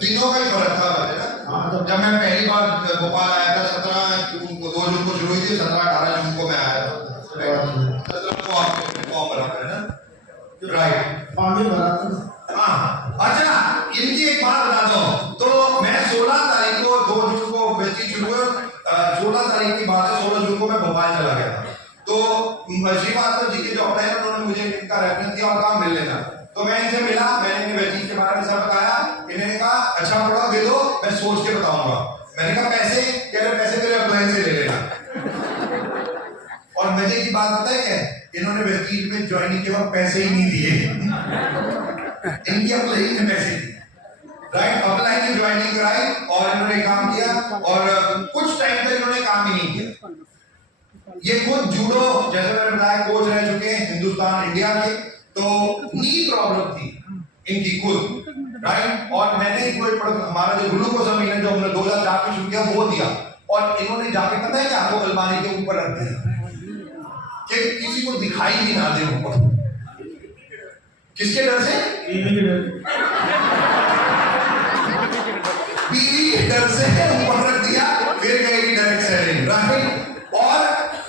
दिनों का ही फर्क था वैसे ना। जब मैं पहली बार भोपाल आया था 17 जून को, 2 जून को शुरू हुई थी, 17-18 जून को मैं आया था। 17 को आपके फॉर्म भरा था ना, राइट? फॉर्म भरा था। हाँ, अच्छा इनकी एक बात बता दो। तो मैं 16 तारीख को, 2 जून को बैचिंग शुरू हुई, 16 तारीख की बात है, 16 जून को मैं भोपाल चला गया था। तो श्रीवास्तव जी के जो अपने उन्होंने मुझे इनका रेफरेंस दिया और कहा मिल लेना। तो मैं इनसे मिला, मैंने इनकी बैचिंग के बारे में सब बताया। इन्होंने कहा अच्छा प्रोडक्ट दे दो, मैं सोच के बताऊंगा। मैंने कहा पैसे? कह रहे पैसे तेरे अप्लायंस से ले लेना। और मजे की बात पता है क्या? इन्होंने वेस्टीज में ज्वाइनिंग के वक्त पैसे ही नहीं दिए। इनकी अप्लाई में पैसे दिए, राइट? अप्लाई में ज्वाइनिंग कराई और इन्होंने काम किया और कुछ टाइम तक इन्होंने काम ही नहीं किया। ये खुद जूडो, जैसे मैंने बताया, कोच रह चुके हैं हिंदुस्तान इंडिया के। तो नी प्रॉब्लम थी इनकी खुद, राइट? और मैंने कोई हमारा जो ग्लूकोज अमीन जो हमने 2004 में शुरू किया वो दिया, और इन्होंने जाके पता है क्या, वो अलमारी के ऊपर रख दिया कि किसी को दिखाई भी ना दे ऊपर। किसके डर से? बीवी के डर से ऊपर रख दिया, फिर गई डायरेक्ट सेलिंग, राइट? और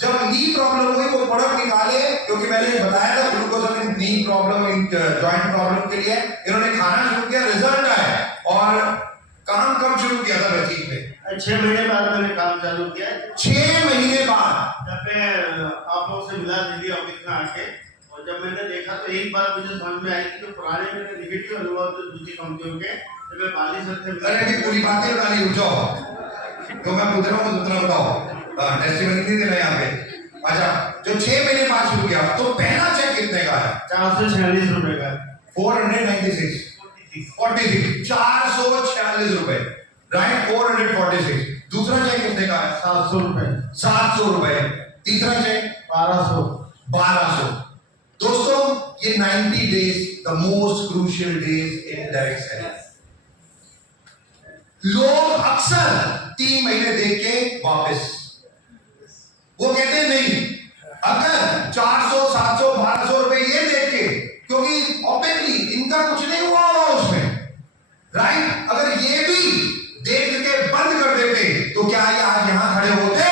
जब नी प्रॉब्लम हुई वो प्रोडक्ट निकाले, क्योंकि मैंने बताया था ग्लूकोज अमीन नी प्रॉब्लम, जॉइंट प्रॉब्लम के लिए इन्होंने खाना शुरू किया, रिजल्ट आया। और काम कब शुरू किया था बैचिंग में? 6 महीने बाद मैंने काम चालू किया। 6 महीने बाद जब मैं आप लोगों से मिला दिल्ली ऑफिस में आके, और जब मैंने देखा तो एक बार मुझे समझ में आई कि जो पुराने मेरे निगेटिव अनुभव थे दूसरी कंपनियों के, जब मैं 42 से अरे भी पूरी बातें बतानी, रुक जाओ, तो मैं पूछ रहा हूँ उतना बताओ, टेस्टिमनी नहीं देना यहाँ पे। अच्छा, जो 6 महीने बाद शुरू किया तो पहला चेक कितने का है? 446 रुपए का। 496 46 446 रुपए, राइट? 446। दूसरा चेक कितने का है? 700 रुपए। 700 रुपए। तीसरा चेक 1200। दोस्तों, ये 90 days, the most crucial days in direct selling. लोग अक्सर 3 महीने देख के वापस, वो कहते हैं नहीं, अगर 400 700 1200 रुपए ये देख के, क्योंकि ऑब्वियसली इनका कुछ नहीं हुआ होगा उसमें, राइट? अगर ये भी देख के बंद कर देते तो क्या ये आज यहां खड़े होते?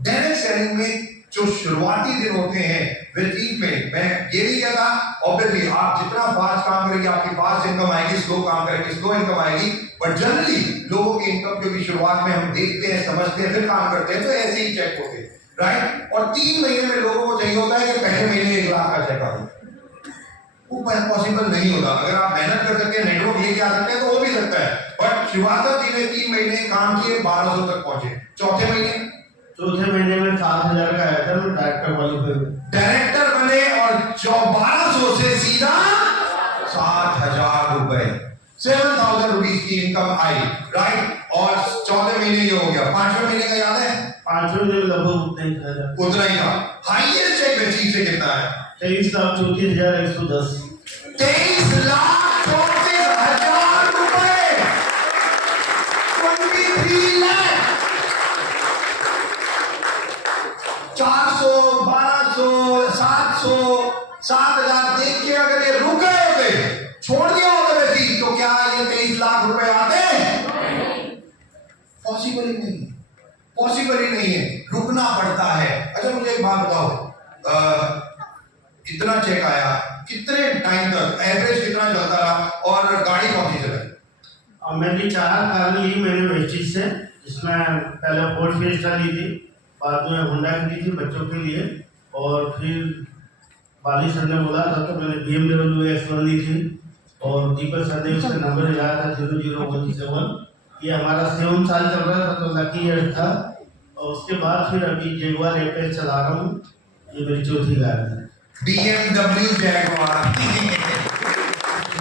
डायरेक्ट सेलिंग में जो शुरुआती दिन होते हैं वेस्टीज में, मैं ये भी कहता, ऑब्वियसली आप जितना फास्ट काम करेंगे आपकी फास्ट इनकम आएगी, स्लो काम करेंगे स्लो इनकम आएगी। बट जनरली लोगों की इनकम क्योंकि शुरुआत में हम देखते हैं, समझते हैं, फिर काम करते हैं, तो ऐसे ही चेक होते हैं, राइट? और 3 महीने में लोगों को चाहिए होता है कि पहले महीने 1 लाख का चेक आओ। वो पॉसिबल नहीं होता। अगर आप मेहनत कर सकते हैं, नेटवर्क लेके आ सकते हैं, तो हो भी सकता है। बट शुरुआत जी ने 3 महीने काम किए, 1200 तक पहुंचे। चौथे महीने में 7000 का आया था, मैं डायरेक्टर बने और 1200 से सीधा 7000 रुपए, 7000 रुपीज की इनकम आई, राइट? और चौथे महीने ये हो गया। 5वें महीने का याद है? 5वें महीने लगभग उतना ही था। हाईएस्ट चेक वेस्टीज से कितना है? 23,34,110। 23,34,110 रुपए, 23 लाख। 400 1200 700 7000 देख के अगर ये रुक गए होते, छोड़ दिया होता वेस्टीज, तो क्या ये 23 लाख रुपए आते? पॉसिबल ही नहीं, पॉसिबल ही नहीं है, रुकना पड़ता है। अच्छा मुझे एक बात बताओ, इतना चेक आया, कितने टाइम तक एवरेज कितना चलता रहा और गाड़ी कौन सी चलाई? मैंने 4 कार ली मैंने वेस्टीज से, जिसमें पहले फोर्ड फिएस्टा ली थी, बाद में होंडा की ली थी बच्चों के लिए, और फिर बाली सर ने बोला था तो मैंने BMW X1 ली थी, और दीपक सर ने उसका नंबर लिया था 00117। ये हमारा 7 साल चल रहा था, तो लकी ईयर था। और उसके बाद फिर अभी जगुआर एपेक्स चला रहा हूँ, ये मेरी चौथी गाड़ी है। BMW जगुआर,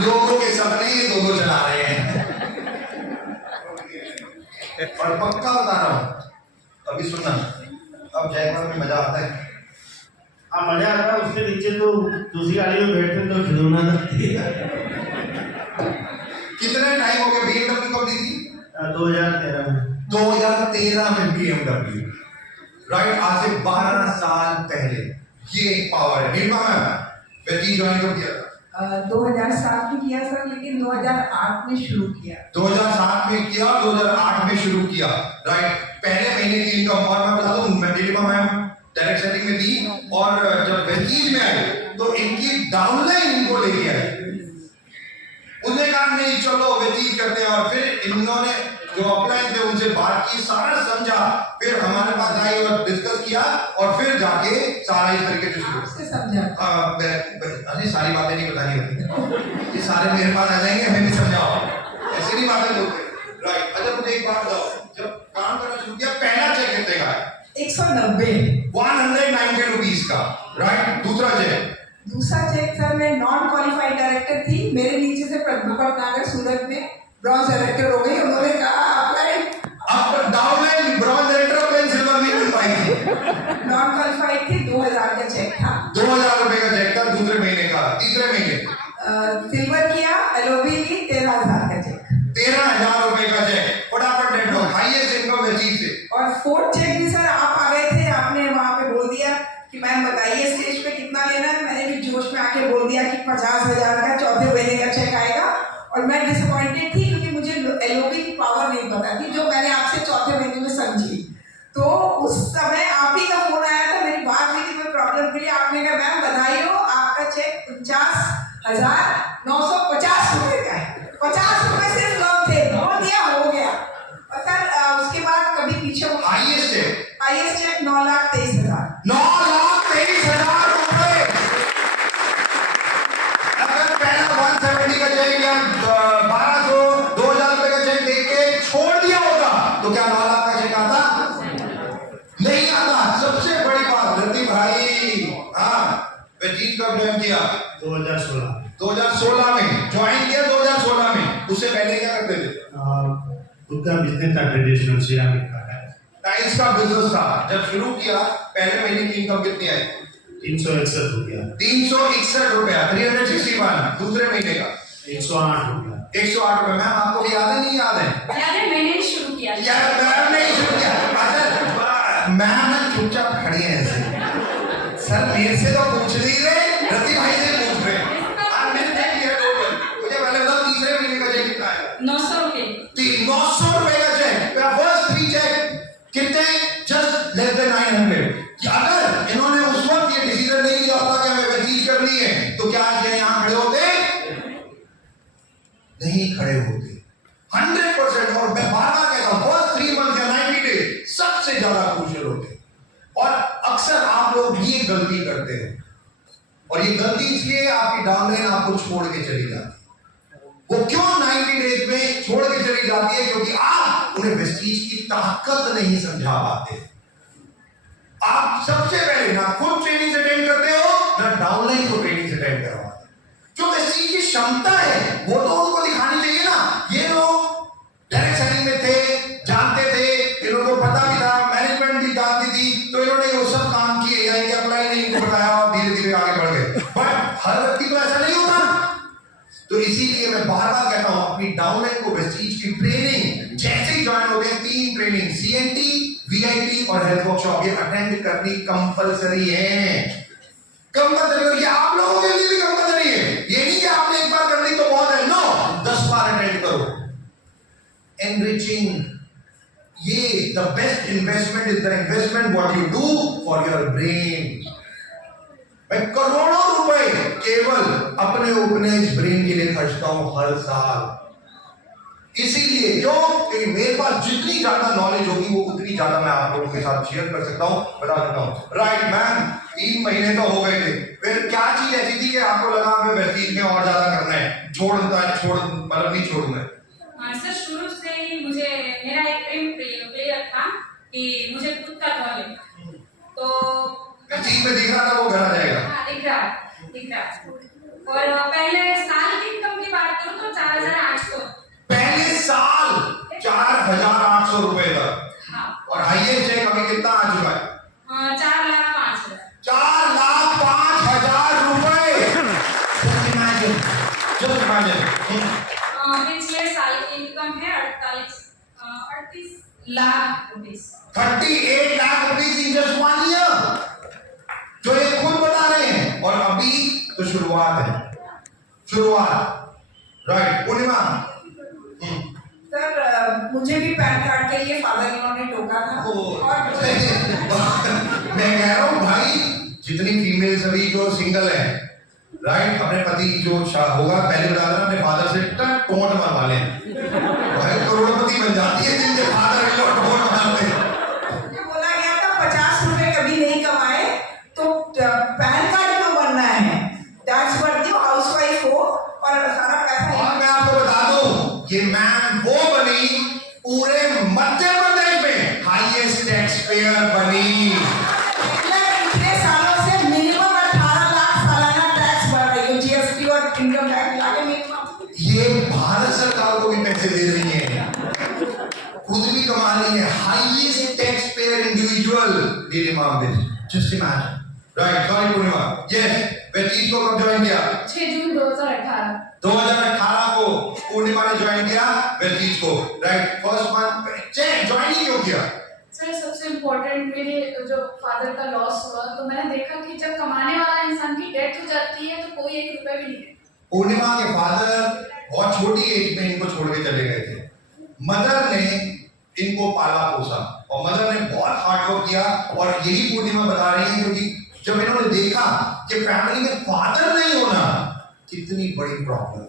लोगों के सपने ये दोनों चला रहे हैं। और पक्का बता रहा हूँ, अभी सुनना, अब जगुआर में मजा आता है। हाँ मजा आता है, उसके नीचे तो दूसरी गाड़ी में बैठते तो खिलौना लगती है। कितने टाइम हो गया? BMW कब दी थी? 2013 में। 2013 में BMW, राइट? आज से 12 साल पहले ये पावर है। नीमा मैम, वेस्टीज ज्वाइन कब किया था? 2007 में किया सर, लेकिन 2008 2008 में शुरू किया। 2007 में किया, 2008 में शुरू किया, राइट। पहले महीने की इनकम, और मैं बता दूं, नीलिमा मैम डायरेक्ट सेलिंग में थी, और जब वेस्टीज में आई तो इनकी डाउनलाइन इनको लेके आई। उन्होंने कहा नहीं चलो वेस्टीज करते हैं, और फिर इन्होंने जो अपलाइन थे उनसे बात की, सारा समझा, फिर हमारे पास आई और डिस्कस किया, और फिर जाके सारा इस तरीके से आपसे समझा। अरे सारी बातें नहीं बतानी होती, ये सारे मेरे पास आ जाएंगे, हमें भी समझाओ, ऐसी नहीं बातें बोलते, राइट। अच्छा मुझे एक बात बताओ, जब काम करना शुरू किया पहला चेक कितने का है? 190 रुपीज का, राइट। दूसरा चेक सर, मैं नॉन क्वालिफाइड डायरेक्टर थी, मेरे नीचे से प्रभुपत नागर सूरत में ब्रॉन्ज डायरेक्टर हो गई। उन्होंने कहा अब downline bronze director plane silver नहीं मिल पाएगी। नॉन क्वालिफाइड थी, 2000 का चेक था, 2000 रुपए का चेक था दूसरे महीने का। तीसरे महीने सिल्वर किया, एलओबी की 13,000 का चेक, 13,000 रुपए का चेक, फटाफट डेट हो, हाईएस्ट इनकम वेस्टीज से। और फोर्थ चेक भी सर आप आ गए थे, आपने वहां पे बोल दिया कि मैम बताइए स्टेज पे कितना लेना है। मैंने भी जोश में आके बोल दिया कि 50,000 का चौथे महीने का चेक आएगा, और मैं डिसअपॉइंटेड थी क्योंकि मुझे एलओबी की पावर नहीं पता थी, जो मैंने आपसे चौथे महीने में समझी। तो उस समय आप ही का फोन आया था, मेरी बात हुई थी, कोई प्रॉब्लम के लिए, आपने कहा मैम बधाई हो, आपका चेक 49,950 रुपए का है। 50 रुपए सिर्फ कम थे, हो गया हो गया। और सर उसके बाद कभी पीछे हाईएस्ट चेक 9,23,000 9,23,000 रुपए। अगर पहला 170 का चेक या 1200 2,000 रुपए का चेक देख के छोड़ दिया होता तो क्या 9 लाख का चेक आता? नहीं आता। सबसे बड़ी बात रति भाई, हाँ वेस्टीज कब ज्वाइन किया? 2016 में ज्वाइन किया, 2016 में। उससे पहले क्या करते थे? खुद का बिजनेस था, ट्रेडिशनल सिरामिक का है, टाइल्स का बिजनेस था। जब शुरू किया पहले महीने की इनकम कितनी आई? 361 रुपया। 361 रुपया, 361। दूसरे महीने का 108 रुपया। 108 रुपया। मैम आपको याद है नहीं याद है? याद है, मैंने ही शुरू किया। यार मैम ने ही शुरू किया। अच्छा मैम ना चुपचाप खड़ी है ऐसे, सर मेरे से तो पूछ नहीं रहे, रति भाई से पूछ रहे हैं। मैंने देख लिया टोटल। मुझे पहले बताओ तीसरे महीने का चेक कितना आएगा? 900 रुपए। 900 रुपए का चेक। फर्स्ट 3 चेक कितने? Just less than 900। अगर इन्होंने उस वक्त ये डिसीजन नहीं लिया होता कि हमें वेस्टीज करनी है, तो क्या आज यहां खड़े होते? नहीं खड़े होते। 100%। और मैं बार बार कहता हूं, फर्स्ट 3 मंथ या 90 डेज सबसे ज्यादा क्रूशियल होते हैं, और अक्सर आप लोग भी एक गलती करते हैं, और ये गलती इसलिए आपकी डाउनलाइन आपको छोड़ के चली जाती है। वो क्यों 90 डेज में छोड़ के चली जाती है? क्योंकि आप उन्हें वेस्टीज की ताकत नहीं समझा पाते। आप सबसे पहले ना खुद ट्रेनिंग अटेंड करते हो, ना डाउनलाइन को ट्रेनिंग अटेंड करवाते। जो वेस्टीज की क्षमता है वो तो उनको दिखानी चाहिए ना। ये लोग डायरेक्ट सेलिंग में थे, जानते थे, इन लोगों को पता भी था, मैनेजमेंट भी जानती थी, तो इन्होंने वो सब काम किए, यानी कि अप्लाई नहीं इनको बताया, और धीरे धीरे आगे बढ़ गए। बट हर व्यक्ति तो ऐसा नहीं होता। तो इसीलिए मैं बार बार कहता हूं, अपनी डाउनलाइन को वेस्टीज की ट्रेनिंग जैसे ही ज्वाइन हो गए, 3 ट्रेनिंग CNT, VIP और हेल्थ वर्कशॉप, ये अटेंड करनी कंपलसरी है। कंपलसरी, और ये आप लोगों के लिए भी कंपलसरी है। ये नहीं कि आपने एक बार कर ली तो बहुत है, नो, 10 बार अटेंड करो। एनरिचिंग, ये the best investment is the investment what you do for your brain. मैं करोड़ों रुपए केवल अपने इस ब्रेन के लिए खर्चता हूं हर साल। इसीलिए क्यों? क्योंकि मेरे पास जितनी ज्यादा नॉलेज होगी वो उतनी ज्यादा मैं आप लोगों के साथ शेयर कर सकता हूं, बता सकता हूं। राइट मैम, 3 महीने तो हो गए थे, फिर क्या चीज ऐसी थी कि आपको लगा हमें वेस्टीज में और ज्यादा करना है, मतलब नहीं छोड़ना? सर शुरू से ही मुझे मेरा एक ड्रीम क्लियर था कि मुझे खुद का घर लेना। तो वेस्टीज में दिख रहा था वो घर आ जाएगा। हाँ, दिख रहा। और पहले साल की इनकम की बात करूं तो 4,800। पहले साल 4,800 रुपए का। हाँ। और हाईएस्ट चेक अभी कितना आ चुका है? 4,05,000। 4,05,000 रुपए। Just imagine. पिछले साल की इनकम है 38 लाख रुपए। 38 lakh rupees in just 1 year, जो ये खुद बता रहे हैं। और अभी तो शुरुआत है, शुरुआत। राइट पूर्णिमा, मुझे भी पैन कार्ड के लिए फादर इन लॉ ने टोका था और मैं कह रहा हूँ भाई, जितनी फीमेल सभी जो सिंगल है, राइट, अपने पति जो होगा पहले बता देना अपने फादर से टोंट मरवा लें। भाई करोड़पति बन जाती है जिनके फादर इन लॉ टोंट मारते हैं। मुझे बोला गया था 50 रुपए कभी नहीं कमाए तो पैन कार्ड क्यों बनना है, दैट्स व्हाट द हाउसवाइफ हो और सारा पैसा। और मैं आपको बता दूं, ये मैम वो बनी पूरे मध्य प्रदेश में हाईएस्ट टैक्स पेयर बनी। इतने सालों से मिनिमम 18 लाख सालाना टैक्स भर रही हूँ, जीएसटी और इनकम टैक्स लाके मिनिमम। ये भारत सरकार को भी पैसे दे रही है, खुद भी कमा रही है। हाईएस्ट टैक्स पेयर इंडिविजुअल दीदी मामले, जस्ट इमेजिन, राइट। सॉरी पूर्णिमा, यस, वह चीज को कब ज्वाइन किया? 6 जून 2018। 2018 को पूर्णिमा ने ज्वाइन किया वह चीज को, राइट। फर्स्ट मंथ ज्वाइन ही क्यों किया? सर सबसे इम्पोर्टेंट मेरे जो फादर का लॉस हुआ तो मैंने देखा कि जब कमाने वाला इंसान की डेथ हो जाती है तो कोई 1 रुपए भी नहीं देता। पूर्णिमा के फादर बहुत छोटी एज में इनको छोड़ के चले गए थे। मदर ने इनको पाला पोसा और मदर ने बहुत हार्ड वर्क किया, और यही पूर्णिमा बता रही है क्योंकि जब इन्होंने देखा कि फैमिली में फादर नहीं होना कितनी बड़ी प्रॉब्लम,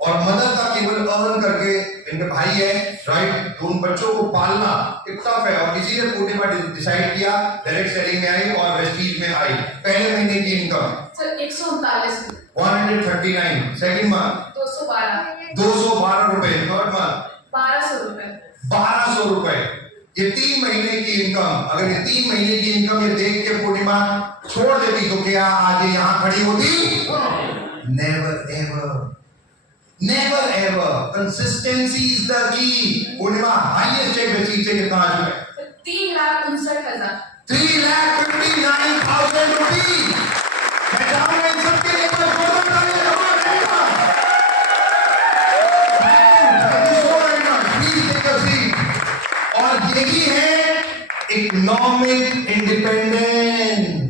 और मदर का केवल अर्न करके, इनके भाई है, राइट, तो उन बच्चों को पालना इतना टफ है। और इसीलिए पूर्णिमा डिसाइड किया, डायरेक्ट सेलिंग में आई और वेस्टीज में आई। पहले महीने की इनकम सर 139, 139, सेकंड मंथ 212 रुपए, थर्ड मंथ 1200 रुपए, 1200 रुपए। ये 3 महीने की इनकम, अगर ये 3 महीने की इनकम ये देख के पूर्णिमा छोड़ देती तो क्या आज ये यहाँ खड़ी होती? Never ever, never ever. Consistency is the key. Purnima highest check receive से कितना आज है? 3,59,000। 3,59,000 रुपीज। मैं चाहूंगा इन सबके लिए कोई जोरदार तालियां जमा रहेगा। Thank you so very much. Please take a seat. और यही है इकोनॉमिक इंडिपेंडेंस।